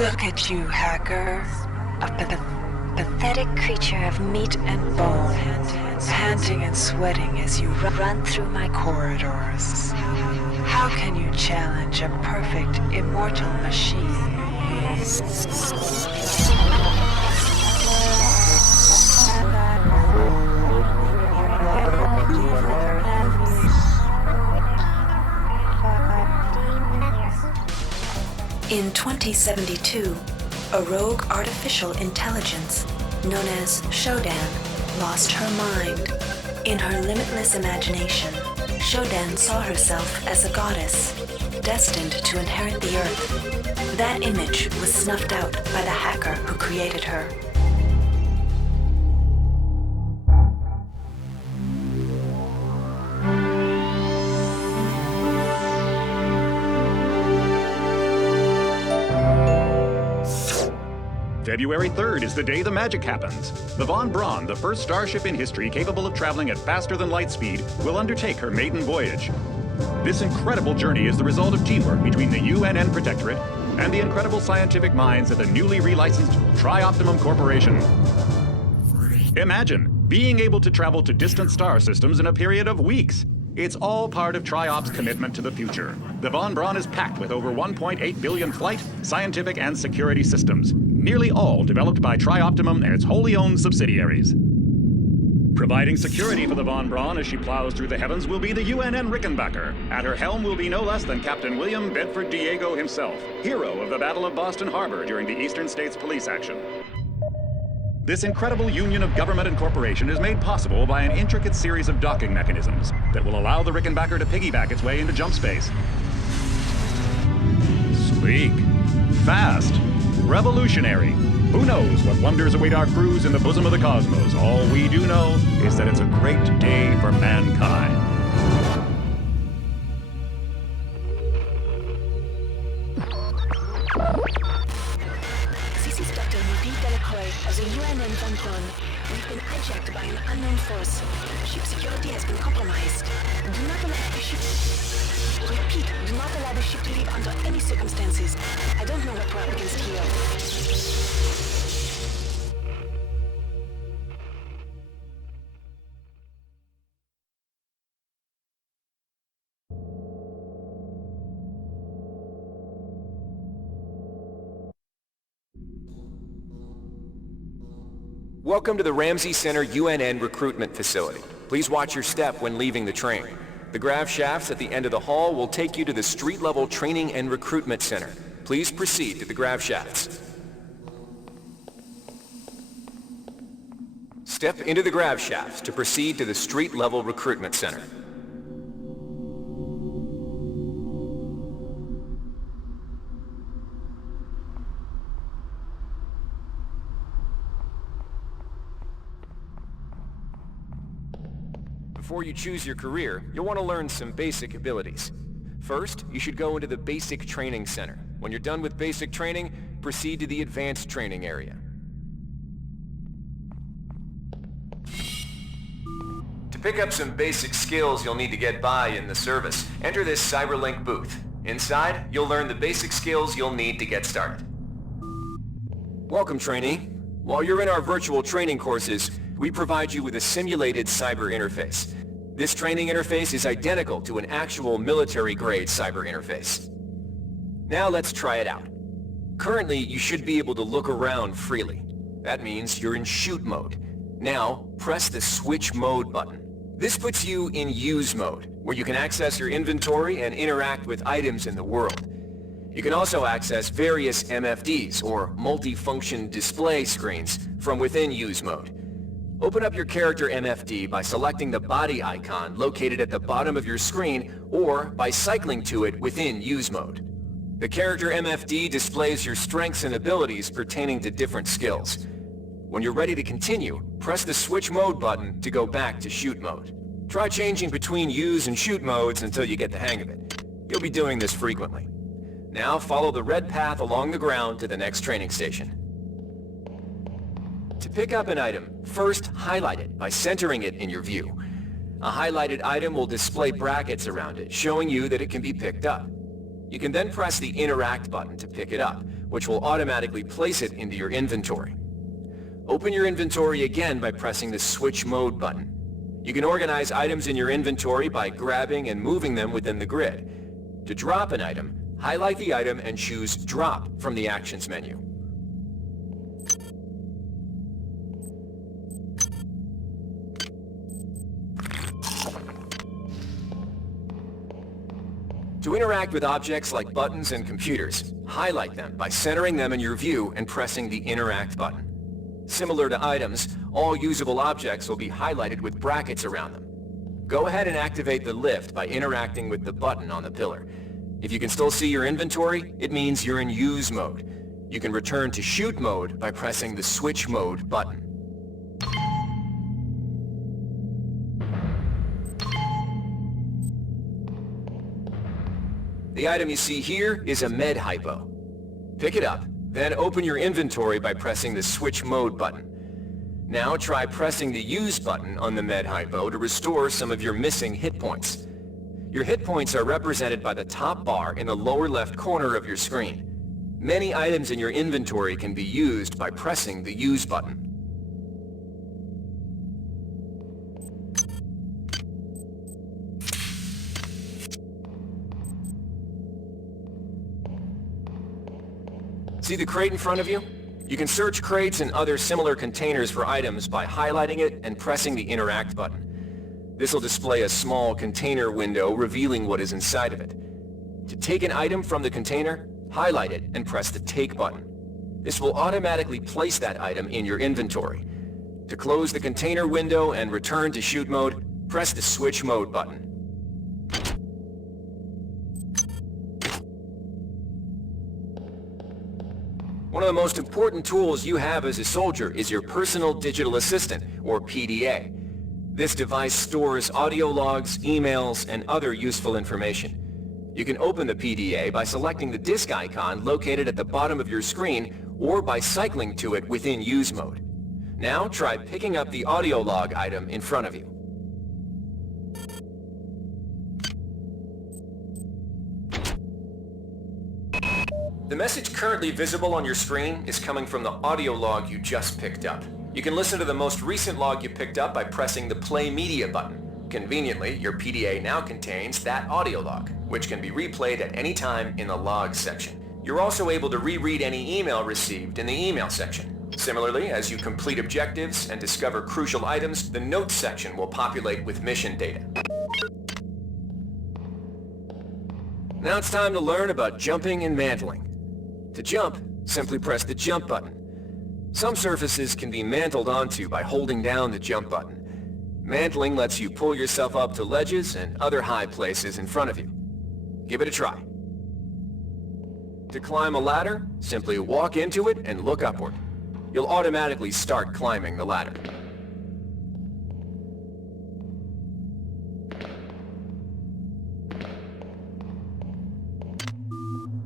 Look at you, hacker. A pathetic creature of meat and bone, panting and sweating as you run through my corridors. How can you challenge a perfect, immortal machine? In 2072, a rogue artificial intelligence known as Shodan lost her mind. In her limitless imagination, Shodan saw herself as a goddess, destined to inherit the earth. That image was snuffed out by the hacker who created her. February 3rd is the day the magic happens. The Von Braun, the first starship in history capable of traveling at faster than light speed, will undertake her maiden voyage. This incredible journey is the result of teamwork between the UNN Protectorate and the incredible scientific minds at the newly relicensed Tri-Optimum Corporation. Imagine being able to travel to distant star systems in a period of weeks. It's all part of Tri-Op's commitment to the future. The Von Braun is packed with over 1.8 billion flight, scientific, and security systems, nearly all developed by Tri-Optimum and its wholly owned subsidiaries. Providing security for the Von Braun as she plows through the heavens will be the UNN Rickenbacker. At her helm will be no less than Captain William Bedford Diego himself, hero of the Battle of Boston Harbor during the Eastern States Police action. This incredible union of government and corporation is made possible by an intricate series of docking mechanisms that will allow the Rickenbacker to piggyback its way into jump space. Sleek, fast, revolutionary. Who knows what wonders await our crews in the bosom of the cosmos? All we do know is that it's a great day for mankind. This is Dr. Ruby Delacroix of the UNN Von Braun. We've been hijacked by an unknown force. Ship security has been compromised. Do not allow the ship... Repeat, do not allow the ship to leave under any circumstances. I don't know what we're up against here. Welcome to the Ramsey Center UNN recruitment facility. Please watch your step when leaving the train. The grav shafts at the end of the hall will take you to the street-level training and recruitment center. Please proceed to the grav shafts. Step into the grav shafts to proceed to the street-level recruitment center. Before you choose your career, you'll want to learn some basic abilities. First, you should go into the Basic Training Center. When you're done with basic training, proceed to the Advanced Training area. To pick up some basic skills you'll need to get by in the service, enter this CyberLink booth. Inside, you'll learn the basic skills you'll need to get started. Welcome, trainee. While you're in our virtual training courses, we provide you with a simulated cyber interface. This training interface is identical to an actual military-grade cyber interface. Now let's try it out. Currently, you should be able to look around freely. That means you're in shoot mode. Now, press the switch mode button. This puts you in use mode, where you can access your inventory and interact with items in the world. You can also access various MFDs, or multifunction display screens, from within use mode. Open up your character MFD by selecting the body icon located at the bottom of your screen, or by cycling to it within use mode. The character MFD displays your strengths and abilities pertaining to different skills. When you're ready to continue, press the switch mode button to go back to shoot mode. Try changing between use and shoot modes until you get the hang of it. You'll be doing this frequently. Now follow the red path along the ground to the next training station. To pick up an item, first highlight it by centering it in your view. A highlighted item will display brackets around it, showing you that it can be picked up. You can then press the Interact button to pick it up, which will automatically place it into your inventory. Open your inventory again by pressing the Switch Mode button. You can organize items in your inventory by grabbing and moving them within the grid. To drop an item, highlight the item and choose Drop from the Actions menu. To interact with objects like buttons and computers, highlight them by centering them in your view and pressing the Interact button. Similar to items, all usable objects will be highlighted with brackets around them. Go ahead and activate the lift by interacting with the button on the pillar. If you can still see your inventory, it means you're in Use mode. You can return to Shoot mode by pressing the Switch Mode button. The item you see here is a med hypo. Pick it up, then open your inventory by pressing the Switch Mode button. Now try pressing the Use button on the med hypo to restore some of your missing hit points. Your hit points are represented by the top bar in the lower left corner of your screen. Many items in your inventory can be used by pressing the Use button. See the crate in front of you? You can search crates and other similar containers for items by highlighting it and pressing the Interact button. This will display a small container window revealing what is inside of it. To take an item from the container, highlight it and press the Take button. This will automatically place that item in your inventory. To close the container window and return to Shoot mode, press the Switch Mode button. One of the most important tools you have as a soldier is your Personal Digital Assistant, or PDA. This device stores audio logs, emails, and other useful information. You can open the PDA by selecting the disk icon located at the bottom of your screen or by cycling to it within Use mode. Now try picking up the audio log item in front of you. The message currently visible on your screen is coming from the audio log you just picked up. You can listen to the most recent log you picked up by pressing the Play Media button. Conveniently, your PDA now contains that audio log, which can be replayed at any time in the Logs section. You're also able to reread any email received in the Email section. Similarly, as you complete objectives and discover crucial items, the Notes section will populate with mission data. Now it's time to learn about jumping and mantling. To jump, simply press the Jump button. Some surfaces can be mantled onto by holding down the Jump button. Mantling lets you pull yourself up to ledges and other high places in front of you. Give it a try. To climb a ladder, simply walk into it and look upward. You'll automatically start climbing the ladder.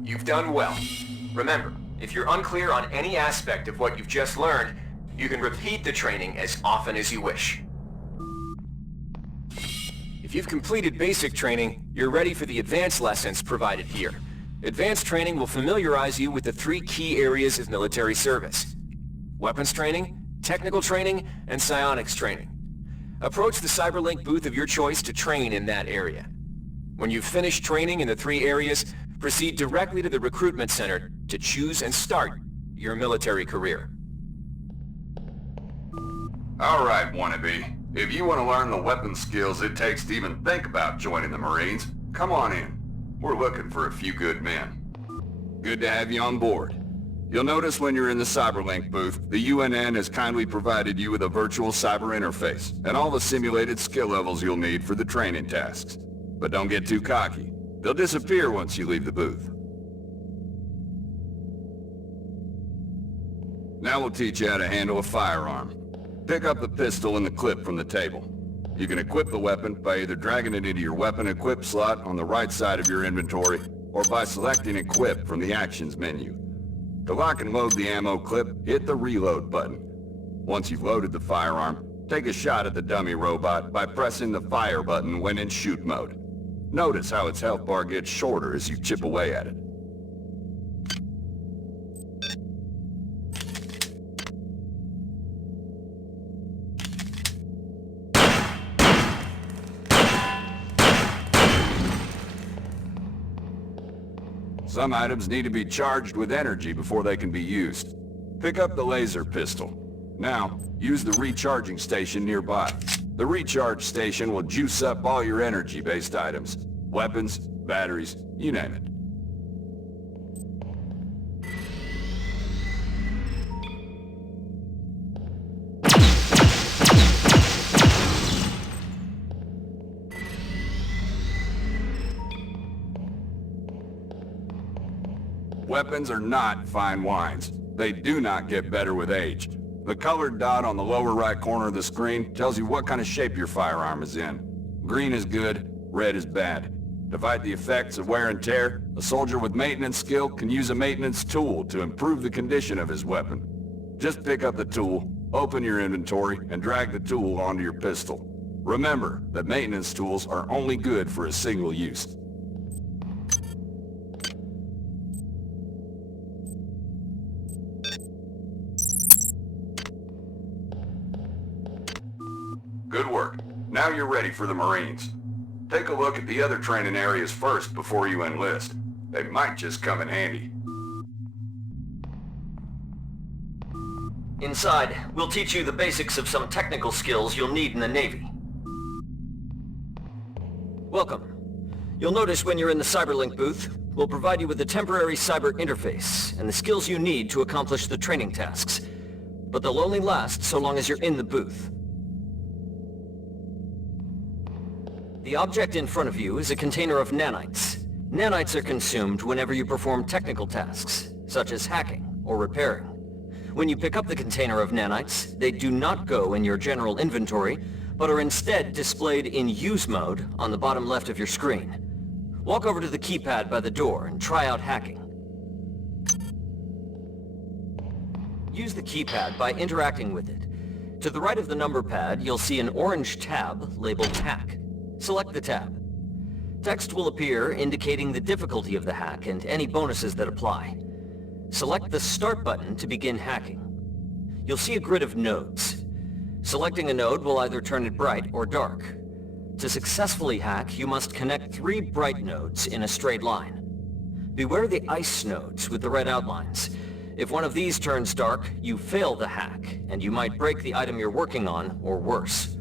You've done well. Remember, if you're unclear on any aspect of what you've just learned, you can repeat the training as often as you wish. If you've completed basic training, you're ready for the advanced lessons provided here. Advanced training will familiarize you with the 3 key areas of military service: weapons training, technical training, and psionics training. Approach the Cyberlink booth of your choice to train in that area. When you've finished training in the 3 areas, proceed directly to the recruitment center to choose and start your military career. All right, wannabe. If you want to learn the weapon skills it takes to even think about joining the Marines, come on in. We're looking for a few good men. Good to have you on board. You'll notice when you're in the Cyberlink booth, the UNN has kindly provided you with a virtual cyber interface and all the simulated skill levels you'll need for the training tasks. But don't get too cocky. They'll disappear once you leave the booth. Now we'll teach you how to handle a firearm. Pick up the pistol and the clip from the table. You can equip the weapon by either dragging it into your weapon equip slot on the right side of your inventory, or by selecting Equip from the Actions menu. To lock and load the ammo clip, hit the Reload button. Once you've loaded the firearm, take a shot at the dummy robot by pressing the Fire button when in Shoot mode. Notice how its health bar gets shorter as you chip away at it. Some items need to be charged with energy before they can be used. Pick up the laser pistol. Now, use the recharging station nearby. The recharge station will juice up all your energy-based items. Weapons, batteries, you name it. Weapons are not fine wines. They do not get better with age. The colored dot on the lower right corner of the screen tells you what kind of shape your firearm is in. Green is good, red is bad. To fight the effects of wear and tear, a soldier with maintenance skill can use a maintenance tool to improve the condition of his weapon. Just pick up the tool, open your inventory, and drag the tool onto your pistol. Remember that maintenance tools are only good for a single use. Good work. Now you're ready for the Marines. Take a look at the other training areas first before you enlist. They might just come in handy. Inside, we'll teach you the basics of some technical skills you'll need in the Navy. Welcome. You'll notice when you're in the Cyberlink booth, we'll provide you with a temporary cyber interface and the skills you need to accomplish the training tasks. But they'll only last so long as you're in the booth. The object in front of you is a container of nanites. Nanites are consumed whenever you perform technical tasks, such as hacking or repairing. When you pick up the container of nanites, they do not go in your general inventory, but are instead displayed in use mode on the bottom left of your screen. Walk over to the keypad by the door and try out hacking. Use the keypad by interacting with it. To the right of the number pad, you'll see an orange tab labeled Hack. Select the tab. Text will appear indicating the difficulty of the hack and any bonuses that apply. Select the Start button to begin hacking. You'll see a grid of nodes. Selecting a node will either turn it bright or dark. To successfully hack, you must connect 3 bright nodes in a straight line. Beware the ice nodes with the red outlines. If one of these turns dark, you fail the hack, and you might break the item you're working on, or worse.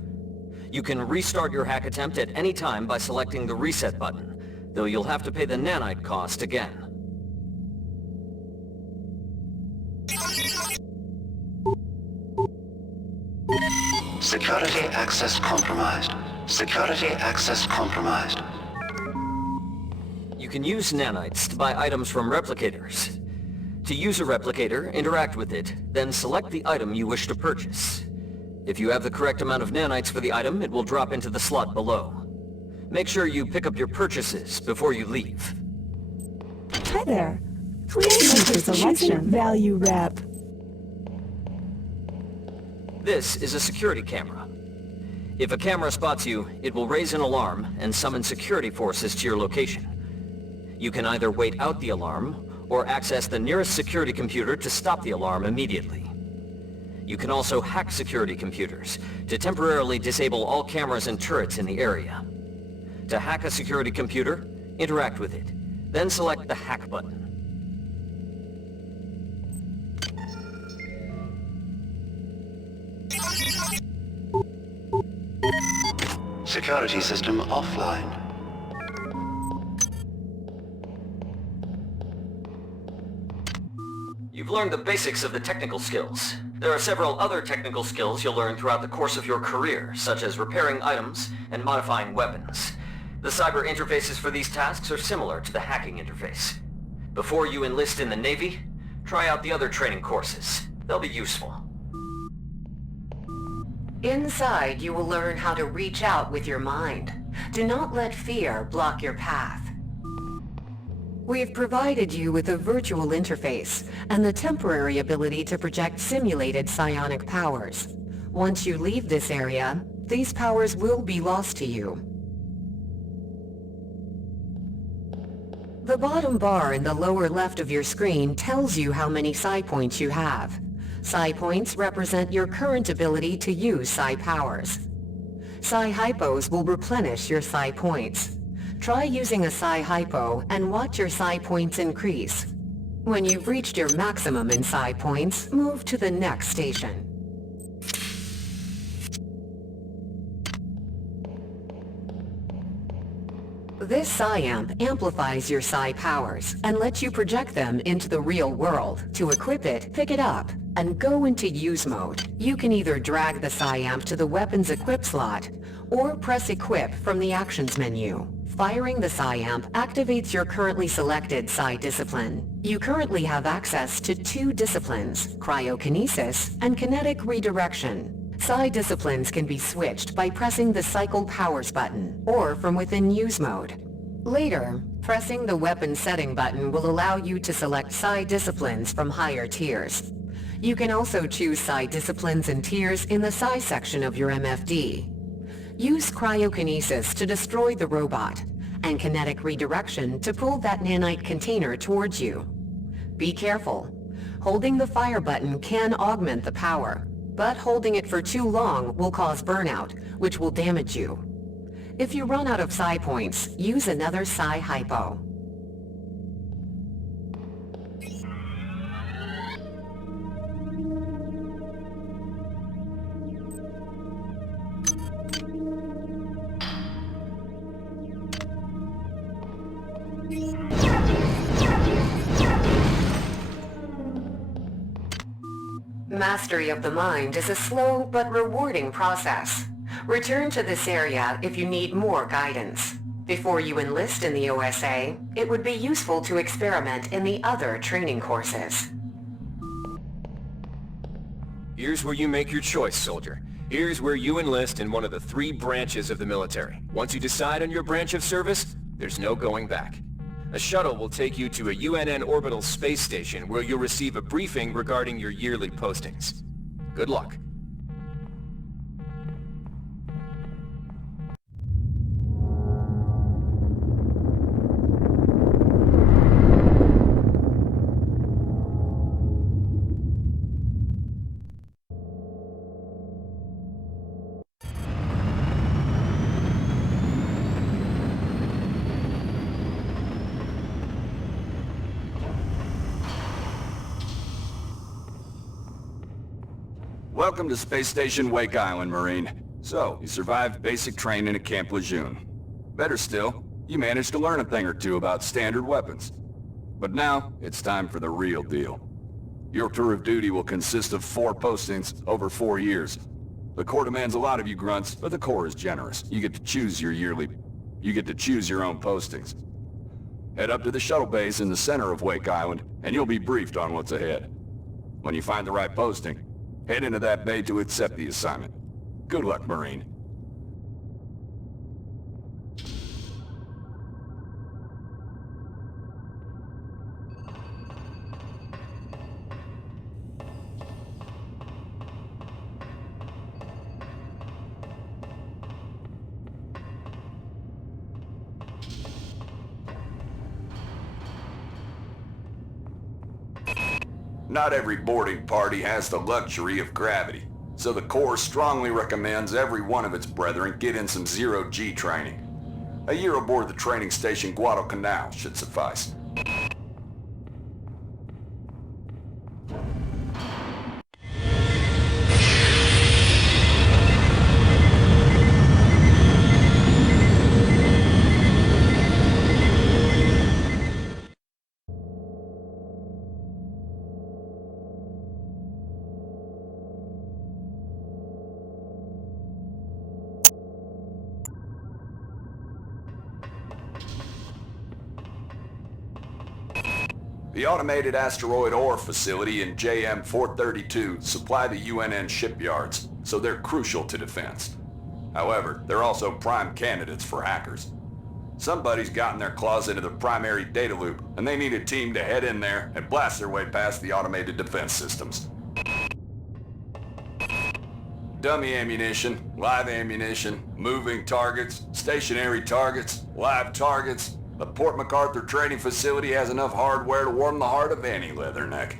You can restart your hack attempt at any time by selecting the Reset button, though you'll have to pay the nanite cost again. Security access compromised. Security access compromised. You can use nanites to buy items from replicators. To use a replicator, interact with it, then select the item you wish to purchase. If you have the correct amount of nanites for the item, it will drop into the slot below. Make sure you pick up your purchases before you leave. Hi there. Please make your selection. Value rep. This is a security camera. If a camera spots you, it will raise an alarm and summon security forces to your location. You can either wait out the alarm, or access the nearest security computer to stop the alarm immediately. You can also hack security computers to temporarily disable all cameras and turrets in the area. To hack a security computer, interact with it, then select the Hack button. Security system offline. You've learned the basics of the technical skills. There are several other technical skills you'll learn throughout the course of your career, such as repairing items and modifying weapons. The cyber interfaces for these tasks are similar to the hacking interface. Before you enlist in the Navy, try out the other training courses. They'll be useful. Inside, you will learn how to reach out with your mind. Do not let fear block your path. We've provided you with a virtual interface and the temporary ability to project simulated psionic powers. Once you leave this area, these powers will be lost to you. The bottom bar in the lower left of your screen tells you how many psi points you have. Psi points represent your current ability to use psi powers. Psi hypos will replenish your psi points. Try using a psi hypo and watch your psi points increase. When you've reached your maximum in psi points, move to the next station. This psi amp amplifies your psi powers and lets you project them into the real world. To equip it, pick it up and go into use mode. You can either drag the psi amp to the weapon's equip slot or press equip from the actions menu. Firing the psi amp activates your currently selected psi discipline. You currently have access to 2 disciplines, cryokinesis and kinetic redirection. Psi disciplines can be switched by pressing the Cycle Powers button, or from within Use Mode. Later, pressing the Weapon Setting button will allow you to select Psi disciplines from higher tiers. You can also choose Psi disciplines and tiers in the Psi section of your MFD. Use cryokinesis to destroy the robot, and kinetic redirection to pull that nanite container towards you. Be careful. Holding the fire button can augment the power, but holding it for too long will cause burnout, which will damage you. If you run out of psi points, use another psi hypo. Mastery of the mind is a slow but rewarding process. Return to this area if you need more guidance. Before you enlist in the OSA, it would be useful to experiment in the other training courses. Here's where you make your choice, soldier. Here's where you enlist in one of the 3 branches of the military. Once you decide on your branch of service, there's no going back. A shuttle will take you to a UNN orbital space station where you'll receive a briefing regarding your yearly postings. Good luck. Welcome to Space Station Wake Island, Marine. So, you survived basic training at Camp Lejeune. Better still, you managed to learn a thing or two about standard weapons. But now, it's time for the real deal. Your tour of duty will consist of 4 postings over 4 years. The Corps demands a lot of you grunts, but the Corps is generous. You get to choose your own postings. Head up to the shuttle base in the center of Wake Island, and you'll be briefed on what's ahead. When you find the right posting, head into that bay to accept the assignment. Good luck, Marine. Not every boarding party has the luxury of gravity, so the Corps strongly recommends every one of its brethren get in some zero-G training. A year aboard the training station Guadalcanal should suffice. The automated asteroid ore facility in JM 432 supply the UNN shipyards, so they're crucial to defense. However, they're also prime candidates for hackers. Somebody's gotten their claws into the primary data loop, and they need a team to head in there and blast their way past the automated defense systems. Dummy ammunition, live ammunition, moving targets, stationary targets, live targets. The Port MacArthur training facility has enough hardware to warm the heart of any leatherneck.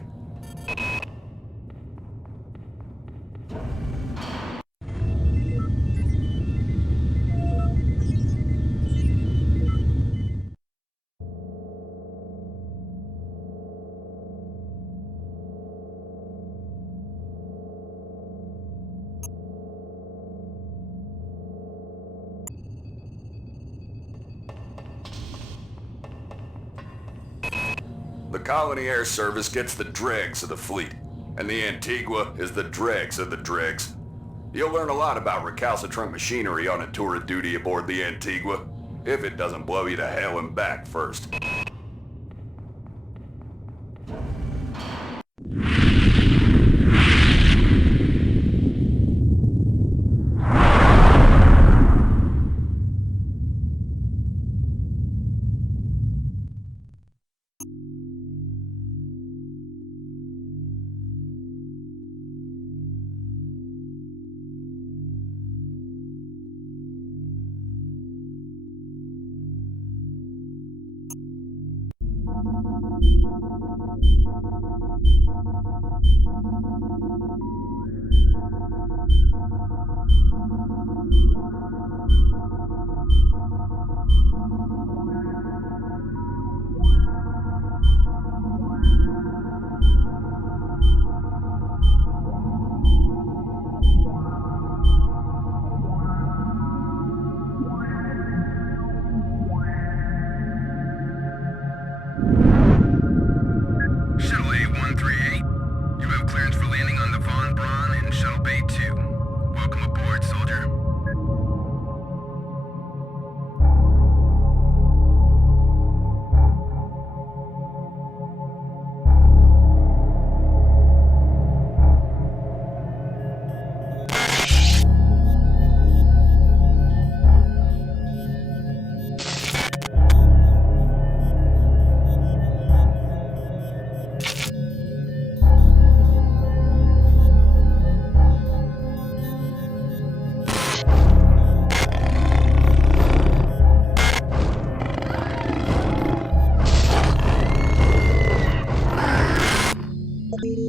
the Colony Air Service gets the dregs of the fleet, and the Antigua is the dregs of the dregs. You'll learn a lot about recalcitrant machinery on a tour of duty aboard the Antigua, if it doesn't blow you to hell and back first.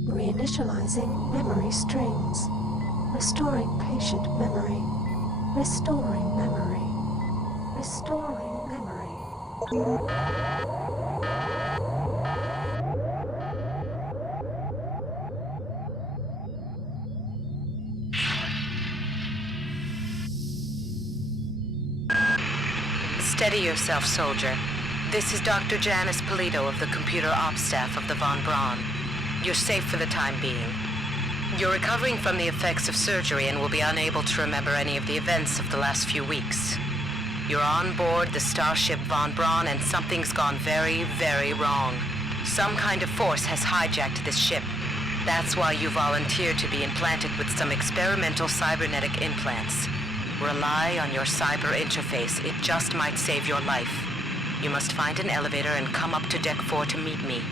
Reinitializing memory streams. Restoring patient memory. Restoring memory. Restoring memory. Steady yourself, soldier. This is Dr. Janice Polito of the Computer Ops Staff of the Von Braun. You're safe for the time being. You're recovering from the effects of surgery and will be unable to remember any of the events of the last few weeks. You're on board the starship Von Braun and something's gone very, very wrong. Some kind of force has hijacked this ship. That's why you volunteered to be implanted with some experimental cybernetic implants. Rely on your cyber interface. It just might save your life. You must find an elevator and come up to Deck 4 to meet me.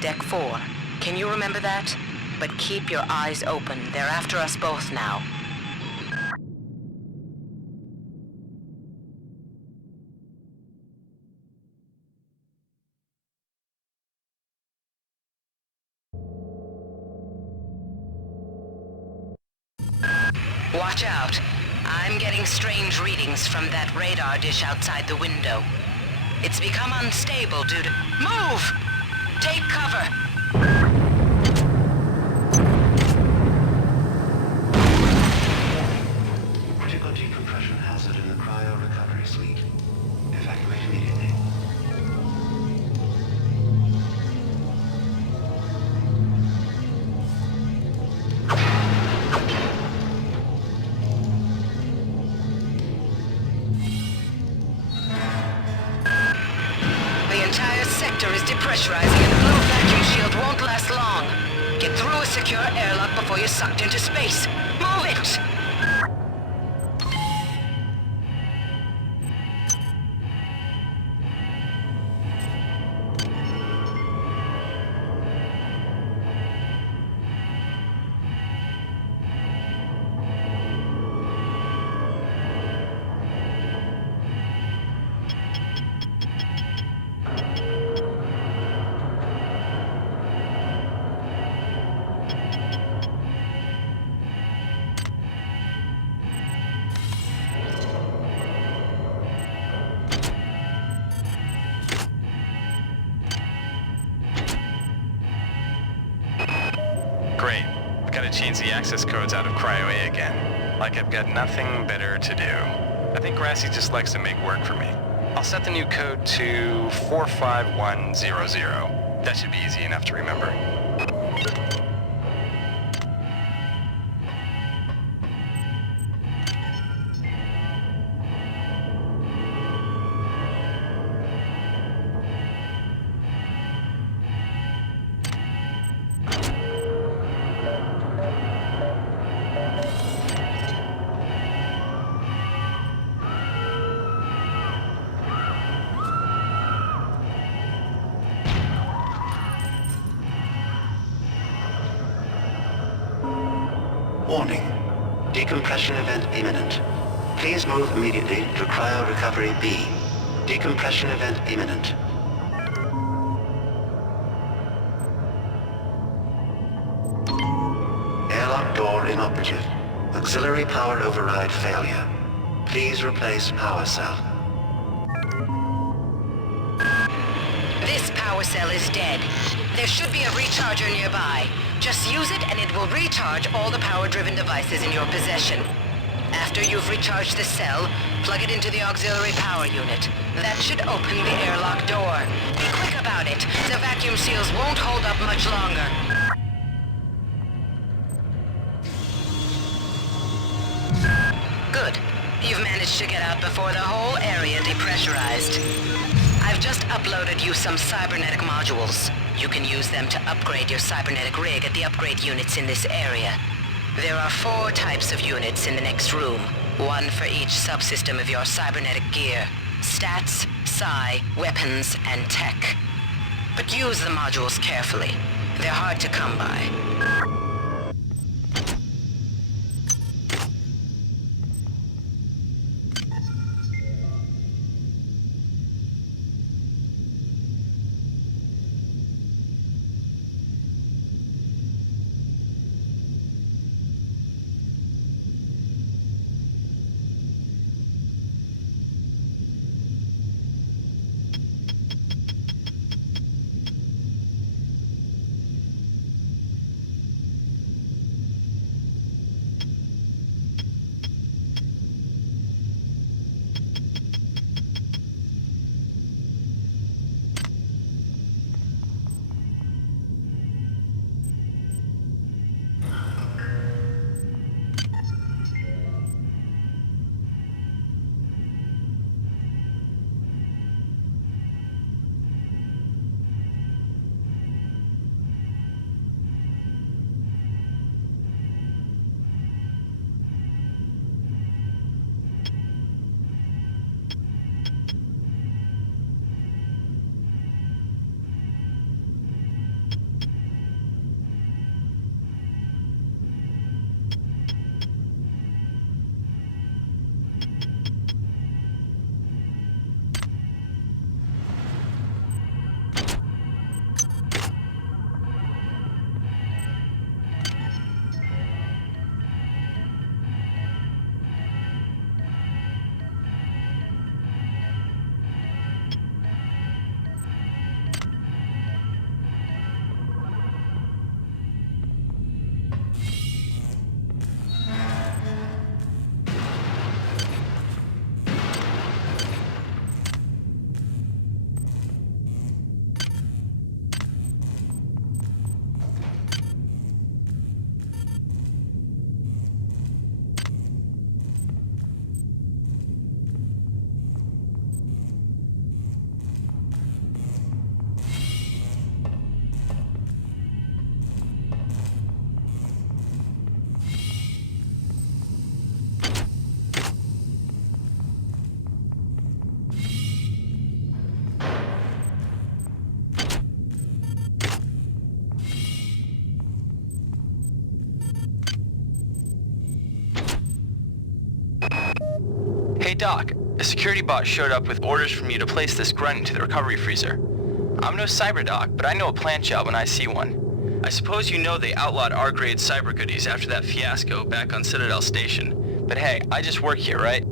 Deck 4. Can you remember that? But keep your eyes open. They're after us both now. Watch out. I'm getting strange readings from that radar dish outside the window. It's become unstable due to... Move! Take cover! Critical decompression hazard in the cryo recovery suite. Evacuate immediately. The entire sector is depressurizing and the blue vacuum shield won't last long. Get through a secure airlock before you're sucked into space. Move it! Great. I've got to change the access codes out of Cryo A again. Like I've got nothing better to do. I think Grassy just likes to make work for me. I'll set the new code to 45100. That should be easy enough to remember. Warning. Decompression event imminent. Please move immediately to Cryo Recovery B. Decompression event imminent. Airlock door inoperative. Auxiliary power override failure. Please replace power cell. This power cell is dead. There should be a recharger nearby. Just use it and it will recharge all the power-driven devices in your possession. After you've recharged the cell, plug it into the auxiliary power unit. That should open the airlock door. Be quick about it. The vacuum seals won't hold up much longer. Good. You've managed to get out before the whole area depressurized. I've just uploaded you some cybernetic modules. You can use them to upgrade your cybernetic rig at the upgrade units in this area. There are 4 types of units in the next room, one for each subsystem of your cybernetic gear. Stats, psi, weapons, and tech. But use the modules carefully. They're hard to come by. Hey Doc, a security bot showed up with orders from you to place this grunt into the recovery freezer. I'm no cyber doc, but I know a plant job when I see one. I suppose you know they outlawed R-grade cyber goodies after that fiasco back on Citadel Station. But hey, I just work here, right?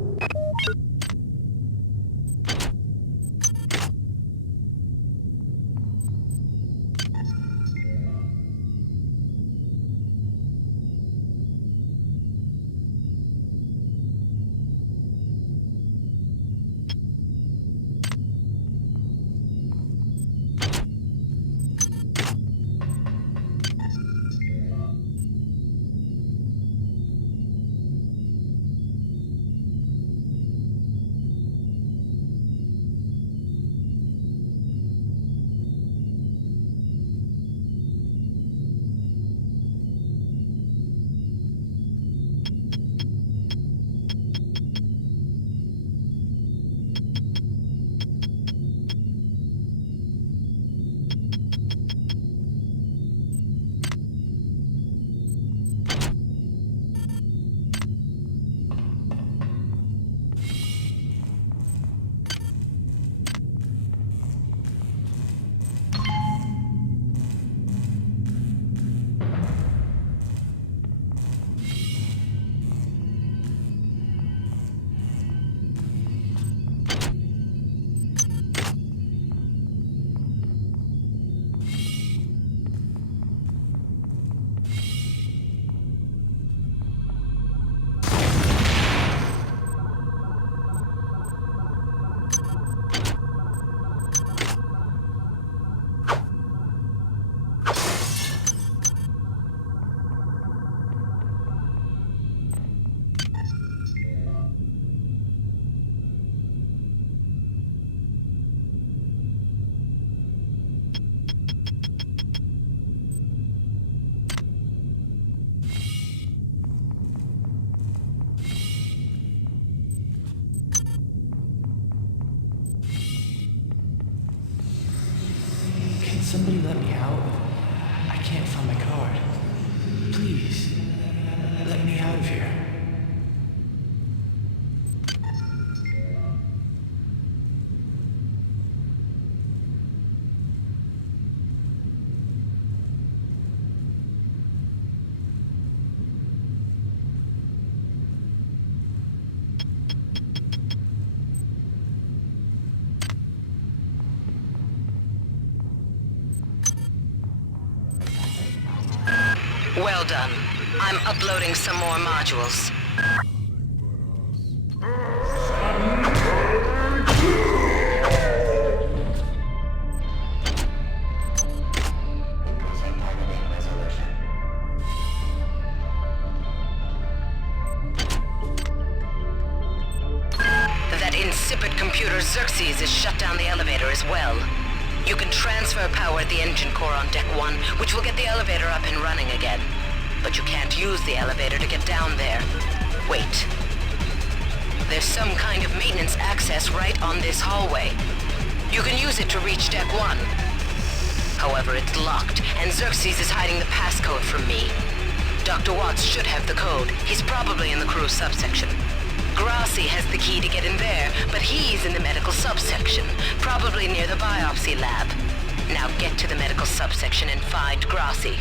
Well done. I'm uploading some more modules. That insipid computer Xerxes has shut down the elevator as well. You can transfer power at the engine core on Deck 1, which will get the elevator up and running again. But you can't use the elevator to get down there. Wait. There's some kind of maintenance access right on this hallway. You can use it to reach Deck 1. However, it's locked, and Xerxes is hiding the passcode from me. Dr. Watts should have the code. He's probably in the crew subsection. Grassi has the key to get in there, but he's in the medical subsection, probably near the biopsy lab. Now get to the medical subsection and find Grassi.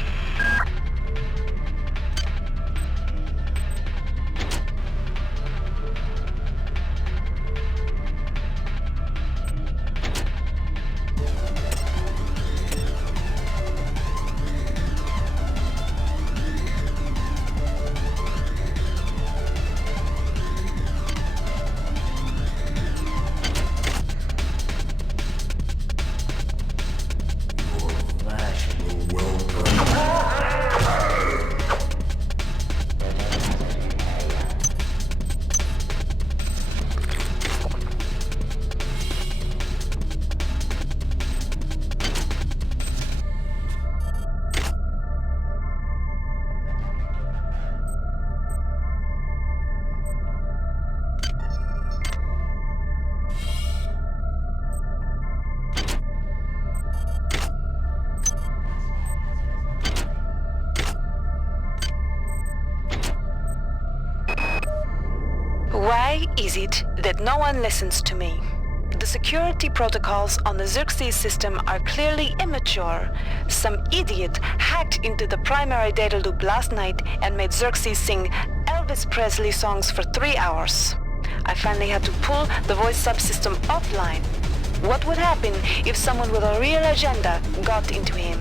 Why is it that no one listens to me? The security protocols on the Xerxes system are clearly immature. Some idiot hacked into the primary data loop last night and made Xerxes sing Elvis Presley songs for 3 hours. I finally had to pull the voice subsystem offline. What would happen if someone with a real agenda got into him?